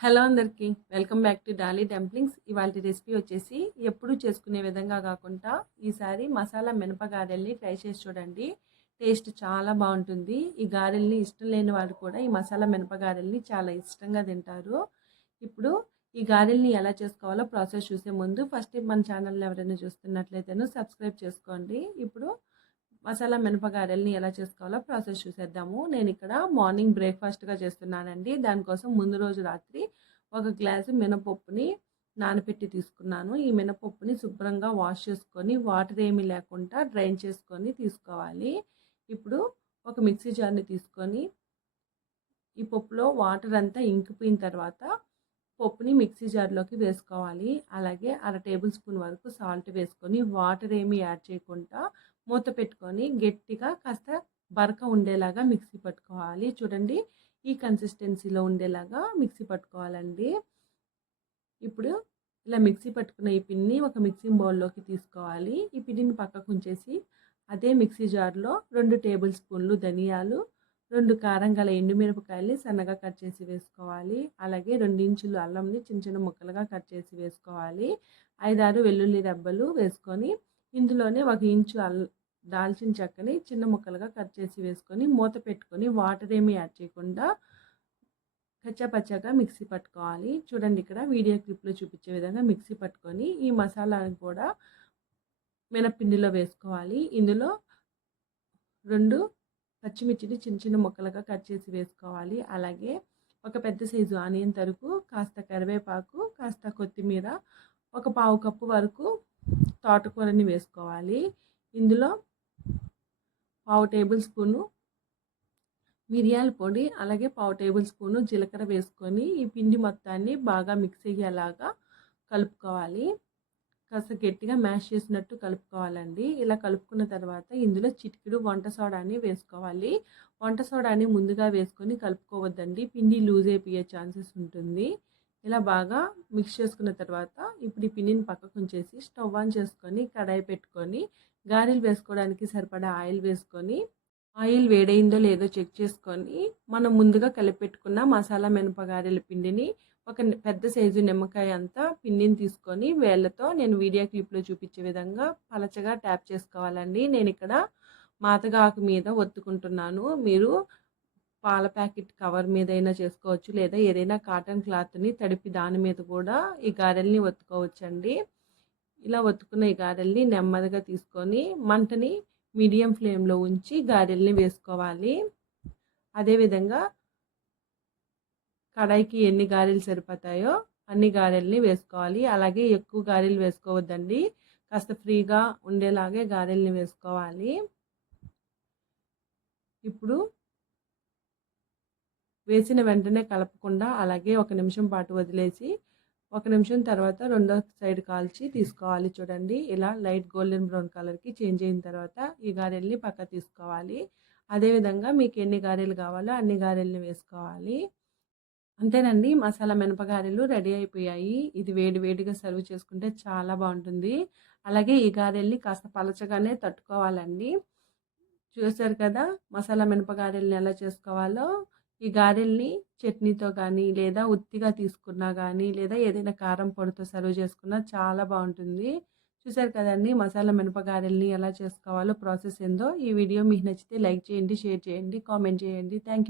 Hello అందరికీ. Welcome back to Dolly dumplings. ఇవాల్టి recipe వచ్చేసి ఎప్పుడూ చేసుకునే విధంగా కాకుండా ఈసారి మసాలా మినప గారెల్ని ట్రై చేసి చూడండి. టేస్ట్ చాలా బాగుంటుంది. ఈ గారెల్ని ఇష్టం లేని వారు కూడా ఈ మసాలా మినప గారెల్ని చాలా ఇష్టంగా తింటారు. ఇప్పుడు ఈ గారెల్ని ఎలా చేసుకోవాలో ప్రాసెస్ చూసే ముందు ఫస్ట్ టైం మన ఛానల్ని ఎవరైనా చూస్తున్నట్లయితేను సబ్స్క్రైబ్ చేసుకోండి. ఇప్పుడు మసాలా మినపగారెల్ని ఎలా చేసుకోవాలో ప్రాసెస్ చూసేద్దాము. నేను ఇక్కడ మార్నింగ్ బ్రేక్ఫాస్ట్గా చేస్తున్నానండి. దానికోసం ముందు రోజు రాత్రి ఒక గ్లాసు మినపప్పుని నానబెట్టి తీసుకున్నాను. ఈ మినపప్పుని శుభ్రంగా వాష్ చేసుకొని వాటర్ ఏమీ లేకుండా డ్రైన్ చేసుకొని తీసుకోవాలి. ఇప్పుడు ఒక మిక్సీ జార్ని తీసుకొని ఈ పప్పులో వాటర్ అంతా ఇంకిపోయిన తర్వాత పప్పుని మిక్సీ జార్లోకి వేసుకోవాలి. అలాగే అర టేబుల్ స్పూన్ వరకు సాల్ట్ వేసుకొని వాటర్ ఏమీ యాడ్ చేయకుండా మూత పెట్టుకొని గట్టిగా కాస్త బరక ఉండేలాగా మిక్సీ పట్టుకోవాలి. చూడండి, ఈ కన్సిస్టెన్సీలో ఉండేలాగా మిక్సీ పట్టుకోవాలండి. ఇప్పుడు ఇలా మిక్సీ పట్టుకున్న ఈ పిండిని ఒక మిక్సింగ్ బౌల్లోకి తీసుకోవాలి. ఈ పిండిని పక్కకు ఉంచేసి అదే మిక్సీ జార్లో 2 టేబుల్ స్పూన్లు ధనియాలు, 2 కారం గల ఎండుమిరపకాయల్ని సన్నగా కట్ చేసి వేసుకోవాలి. అలాగే 2 ఇంచులు అల్లంని చిన్న చిన్న ముక్కలుగా కట్ చేసి వేసుకోవాలి. 5-6 వెల్లుల్లి రెబ్బలు వేసుకొని ఇందులోనే 1 ఇంచు దాల్చిన చెక్కని చిన్న ముక్కలుగా కట్ చేసి వేసుకొని మూత పెట్టుకొని వాటర్ ఏమీ యాడ్ చేయకుండా కచ్చాపచ్చాగా మిక్సీ పట్టుకోవాలి. చూడండి, ఇక్కడ వీడియో క్లిప్లో చూపించే విధంగా మిక్సీ పట్టుకొని ఈ మసాలాను కూడా మినపిండిలో వేసుకోవాలి. ఇందులో 2 పచ్చిమిర్చిని చిన్న చిన్న ముక్కలుగా కట్ చేసి వేసుకోవాలి. అలాగే ఒక పెద్ద సైజు ఆనియన్ తరుగు, కాస్త కరివేపాకు, కాస్త కొత్తిమీర, ఒక పావు కప్పు వరకు తోటకూరని వేసుకోవాలి. ఇందులో పావు టేబుల్ స్పూను మిరియాల పొడి, అలాగే పావు టేబుల్ స్పూను జీలకర్ర వేసుకొని ఈ పిండి మొత్తాన్ని బాగా మిక్స్ అయ్యేలాగా కలుపుకోవాలి. కాస్త గట్టిగా మ్యాష్ చేసినట్టు కలుపుకోవాలండి. ఇలా కలుపుకున్న తర్వాత ఇందులో చిటికెడు వంట సోడాని వేసుకోవాలి. వంట సోడాని ముందుగా వేసుకొని కలుపుకోవద్దండి, పిండి లూజ్ అయిపోయే ఛాన్సెస్ ఉంటుంది. ఇలా బాగా మిక్స్ చేసుకున్న తర్వాత ఇప్పుడు ఈ పిండిని పక్కకు ఉంచేసి స్టవ్ ఆన్ చేసుకొని కడాయి పెట్టుకొని గారెలు వేసుకోవడానికి సరిపడా ఆయిల్ వేసుకొని ఆయిల్ వేడైందో లేదో చెక్ చేసుకొని మనం ముందుగా కలిపెట్టుకున్న మసాలా మినపగారెల పిండిని ఒక పెద్ద సైజు నిమ్మకాయ అంతా పిండిని తీసుకొని వేళ్ళతో నేను వీడియో క్లిప్లో చూపించే విధంగా పలచగా ట్యాప్ చేసుకోవాలండి. నేను ఇక్కడ మాతగా ఆకు మీద ఒత్తుకుంటున్నాను. మీరు పాల ప్యాకెట్ కవర్ మీద అయినా చేసుకోవచ్చు, లేదా ఏదైనా కాటన్ క్లాత్ని తడిపి దాని మీద కూడా ఈ గారెల్ని ఒత్తుకోవచ్చండి. ఇలా ఒత్తుకున్న ఈ గారెల్ని నెమ్మదిగా తీసుకొని మంటని మీడియం ఫ్లేమ్లో ఉంచి గారెల్ని వేసుకోవాలి. అదేవిధంగా కడాయికి ఎన్ని గారెలు సరిపోతాయో అన్ని గారెల్ని వేసుకోవాలి. అలాగే ఎక్కువ గారెలు వేసుకోవద్దండి, కాస్త ఫ్రీగా ఉండేలాగే గారెల్ని వేసుకోవాలి. ఇప్పుడు వేసిన వెంటనే కలపకుండా అలాగే 1 నిమిషం పాటు వదిలేసి 1 నిమిషం తర్వాత రెండో సైడ్ కాల్చి తీసుకోవాలి. చూడండి, ఇలా లైట్ గోల్డెన్ బ్రౌన్ కలర్కి చేంజ్ అయిన తర్వాత ఈ గారెల్ని పక్క తీసుకోవాలి. అదేవిధంగా మీకు ఎన్ని గారెలు కావాలో అన్ని గారెల్ని వేసుకోవాలి. అంతేనండి, మసాలా మినపగారెలు రెడీ అయిపోయాయి. ఇది వేడి వేడిగా సర్వ్ చేసుకుంటే చాలా బాగుంటుంది. అలాగే ఈ గారెల్ని కాస్త పలచగానే తట్టుకోవాలండి. చూసారు కదా మసాలా మినపగారెల్ని ఎలా చేసుకోవాలో. ఈ గారెల్ని చట్నీతో కానీ లేదా ఉత్తిగా తీసుకున్నా కానీ లేదా ఏదైనా కారం పొడితో సర్వ్ చేసుకున్నా చాలా బాగుంటుంది. చూసారు కదండి మసాలా మినపగారెల్ని ఎలా చేసుకోవాలో ప్రాసెస్ ఏందో. ఈ వీడియో మీకు నచ్చితే లైక్ చేయండి, షేర్ చేయండి, కామెంట్ చేయండి. Thank you.